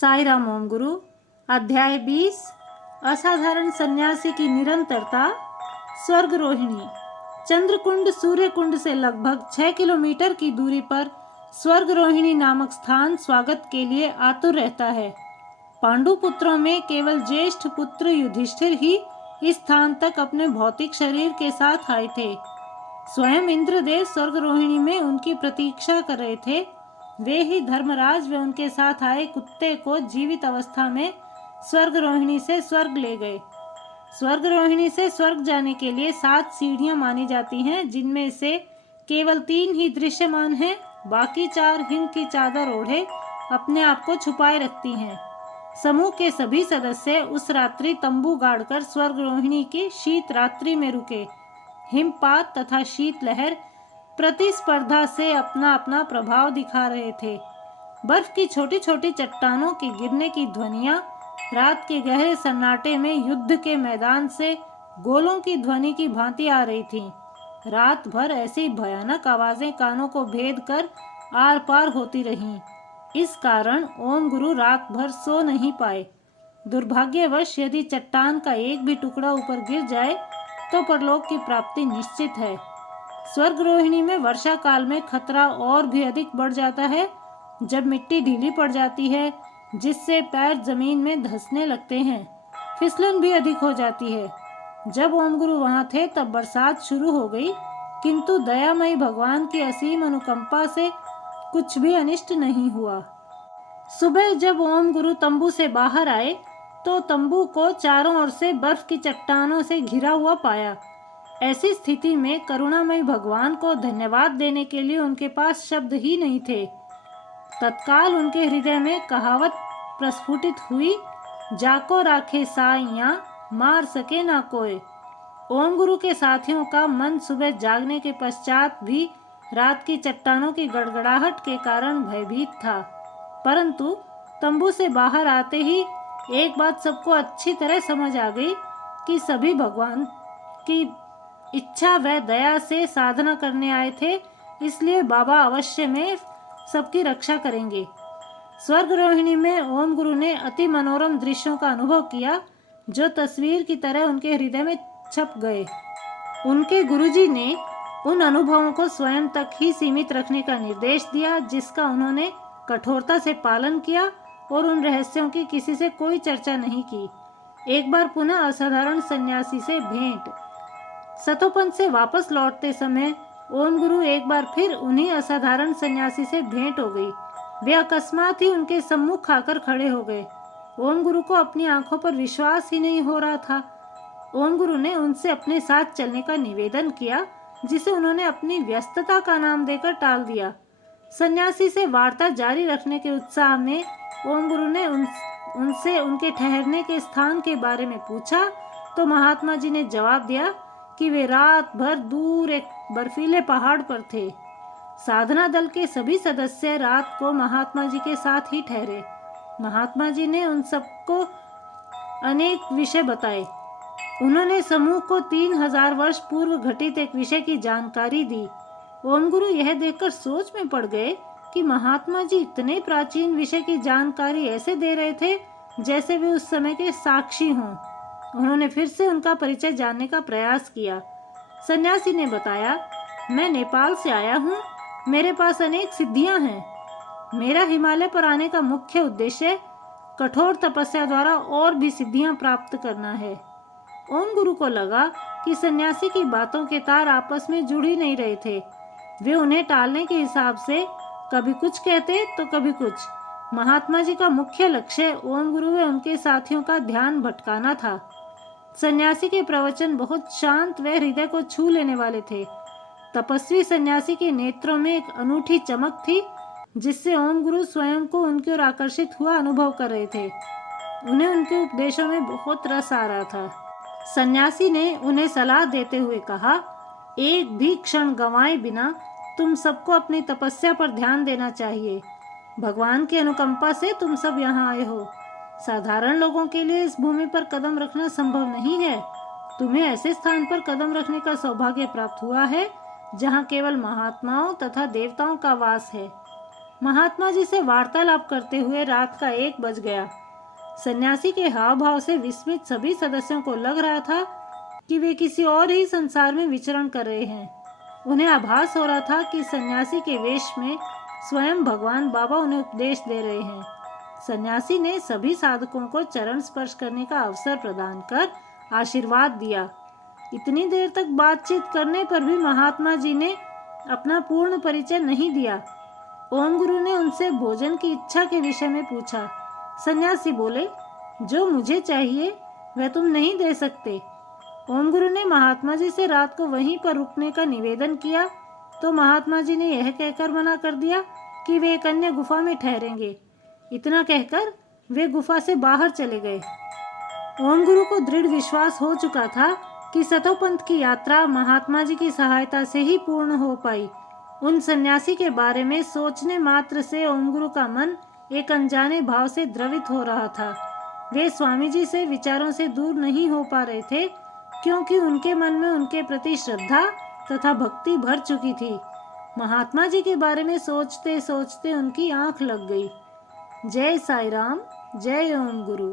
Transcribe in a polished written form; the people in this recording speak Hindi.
साई राम ओम गुरु। अध्याय 20 असाधारण सन्यासी की निरंतरता। स्वर्ग रोहिणी। चंद्रकुंड सूर्यकुंड से लगभग 6 किलोमीटर की दूरी पर स्वर्ग रोहिणी नामक स्थान स्वागत के लिए आतुर रहता है। पांडु पुत्रों में केवल ज्येष्ठ पुत्र युधिष्ठिर ही इस स्थान तक अपने भौतिक शरीर के साथ आए थे। स्वयं इंद्रदेव स्वर्ग रोहिणी में उनकी प्रतीक्षा कर रहे थे। वे ही धर्मराज व उनके साथ आए कुत्ते को जीवित अवस्था में स्वर्ग रोहिणी से स्वर्ग ले गए। स्वर्ग रोहिणी से स्वर्ग जाने के लिए 7 सीढ़ियां मानी जाती हैं, जिनमें से केवल 3 ही दृश्यमान हैं। बाकी 4 हिम की चादर ओढ़े अपने आप को छुपाए रखती हैं। समूह के सभी सदस्य उस रात्रि तंबू गाड़कर स्वर्ग रोहिणी की शीत रात्रि में रुके। हिमपात तथा शीतलहर प्रतिस्पर्धा से अपना अपना प्रभाव दिखा रहे थे। बर्फ की छोटी छोटी चट्टानों के गिरने की ध्वनियां रात के गहरे सन्नाटे में युद्ध के मैदान से गोलों की ध्वनि की भांति आ रही थीं। रात भर ऐसी भयानक आवाजें कानों को भेद कर आर पार होती रहीं। इस कारण ओम गुरु रात भर सो नहीं पाए। दुर्भाग्यवश यदि चट्टान का एक भी टुकड़ा ऊपर गिर जाए तो परलोक की प्राप्ति निश्चित है। स्वर्ग रोहिणी में वर्षा काल में खतरा और भी अधिक बढ़ जाता है, जब मिट्टी ढीली पड़ जाती है, जिससे पैर जमीन में धंसने लगते हैं। फिसलन भी अधिक हो जाती है। जब ओम गुरु वहां थे तब बरसात शुरू हो गई, किंतु दयामयी भगवान की असीम अनुकंपा से कुछ भी अनिष्ट नहीं हुआ। सुबह जब ओम गुरु तंबू से बाहर आए तो तंबू को चारों ओर से बर्फ की चट्टानों से घिरा हुआ पाया। ऐसी स्थिति में करुणामय भगवान को धन्यवाद देने के लिए उनके पास शब्द ही नहीं थे। तत्काल उनके हृदय में कहावत प्रस्फुटित हुई, जाको राखे साइयां मार सके ना कोई। ओम गुरु के साथियों का मन सुबह जागने के पश्चात भी रात की चट्टानों की गड़गड़ाहट के कारण भयभीत था, परंतु तंबू से बाहर आते ही एक बात सबको अच्छी तरह समझ आ गई कि सभी भगवान की इच्छा व दया से साधना करने आए थे, इसलिए बाबा अवश्य में सबकी रक्षा करेंगे। स्वर्ग रोहिणी में ओम गुरु ने अति मनोरम दृश्यों का अनुभव किया, जो तस्वीर की तरह उनके हृदय में छप गए। उनके गुरुजी ने उन अनुभवों को स्वयं तक ही सीमित रखने का निर्देश दिया, जिसका उन्होंने कठोरता से पालन किया और उन रहस्यों की किसी से कोई चर्चा नहीं की। एक बार पुनः असाधारण सन्यासी से भेंट। सतोपन से वापस लौटते समय ओम गुरु एक बार फिर उन्हीं असाधारण सन्यासी से भेंट हो गई। वे अकस्मात ही उनके सम्मुख आकर खड़े हो गए। ओम गुरु को अपनी आंखों पर विश्वास ही नहीं हो रहा था। ओम गुरु ने उनसे अपने साथ चलने का निवेदन किया, जिसे उन्होंने अपनी व्यस्तता का नाम देकर टाल दिया। सन्यासी से वार्ता जारी रखने के उत्साह में ओम गुरु ने उनसे उनके ठहरने के स्थान के बारे में पूछा, तो महात्मा जी ने जवाब दिया कि वे रात भर दूर एक बर्फीले पहाड़ पर थे। साधना दल के सभी सदस्य रात को महात्मा जी के साथ ही ठहरे। महात्मा जी ने उन सबको अनेक विषय बताए। उन्होंने समूह को 3000 वर्ष पूर्व घटित एक विषय की जानकारी दी। ओम गुरु यह देखकर सोच में पड़ गए कि महात्मा जी इतने प्राचीन विषय की जानकारी ऐसे दे रहे थे जैसे वे उस समय के साक्षी हों। उन्होंने फिर से उनका परिचय जानने का प्रयास किया। सन्यासी ने बताया, मैं नेपाल से आया हूँ। मेरे पास अनेक सिद्धियां हैं। मेरा हिमालय पर आने का मुख्य उद्देश्य कठोर तपस्या द्वारा और भी सिद्धियां प्राप्त करना है। ओम गुरु को लगा कि सन्यासी की बातों के तार आपस में जुड़ ही नहीं रहे थे। वे उन्हें टालने के हिसाब से कभी कुछ कहते तो कभी कुछ। महात्मा जी का मुख्य लक्ष्य ओम गुरु व उनके साथियों का ध्यान भटकाना था। सन्यासी के प्रवचन बहुत शांत व हृदय को छू लेने वाले थे। तपस्वी सन्यासी के नेत्रों में एक अनूठी चमक थी, जिससे ओम गुरु स्वयं को उनकी ओर आकर्षित हुआ अनुभव कर रहे थे। उन्हें उनके उपदेशों में बहुत रस आ रहा था। सन्यासी ने उन्हें सलाह देते हुए कहा, एक भी क्षण गंवाए बिना तुम सबको अपनी तपस्या पर ध्यान देना चाहिए। भगवान की अनुकंपा से तुम सब यहाँ आए हो। साधारण लोगों के लिए इस भूमि पर कदम रखना संभव नहीं है। तुम्हें ऐसे स्थान पर कदम रखने का सौभाग्य प्राप्त हुआ है जहाँ केवल महात्माओं तथा देवताओं का वास है। महात्मा जी से वार्तालाप करते हुए रात का 1 बज गया। सन्यासी के हाव भाव से विस्मित सभी सदस्यों को लग रहा था कि वे किसी और ही संसार में विचरण कर रहे हैं। उन्हें आभास हो रहा था कि सन्यासी के वेश में स्वयं भगवान बाबा उन्हें उपदेश दे रहे हैं। सन्यासी ने सभी साधकों को चरण स्पर्श करने का अवसर प्रदान कर आशीर्वाद दिया। इतनी देर तक बातचीत करने पर भी महात्मा जी ने अपना पूर्ण परिचय नहीं दिया। ओम गुरु ने उनसे भोजन की इच्छा के विषय में पूछा। सन्यासी बोले, जो मुझे चाहिए वह तुम नहीं दे सकते। ओम गुरु ने महात्मा जी से रात को वहीं पर रुकने का निवेदन किया तो महात्मा जी ने यह कहकर मना कर दिया कि वे एक अन्य गुफा में ठहरेंगे। इतना कहकर वे गुफा से बाहर चले गए। ओम गुरु को दृढ़ विश्वास हो चुका था कि सतोपंथ की यात्रा महात्मा जी की सहायता से ही पूर्ण हो पाई। उन सन्यासी के बारे में सोचने मात्र से ओम गुरु का मन एक अनजाने भाव से द्रवित हो रहा था। वे स्वामी जी से विचारों से दूर नहीं हो पा रहे थे क्योंकि उनके मन में उनके प्रति श्रद्धा तथा भक्ति भर चुकी थी। महात्मा जी के बारे में सोचते सोचते उनकी आंख लग गई। जय साईं राम, जय ओम गुरु।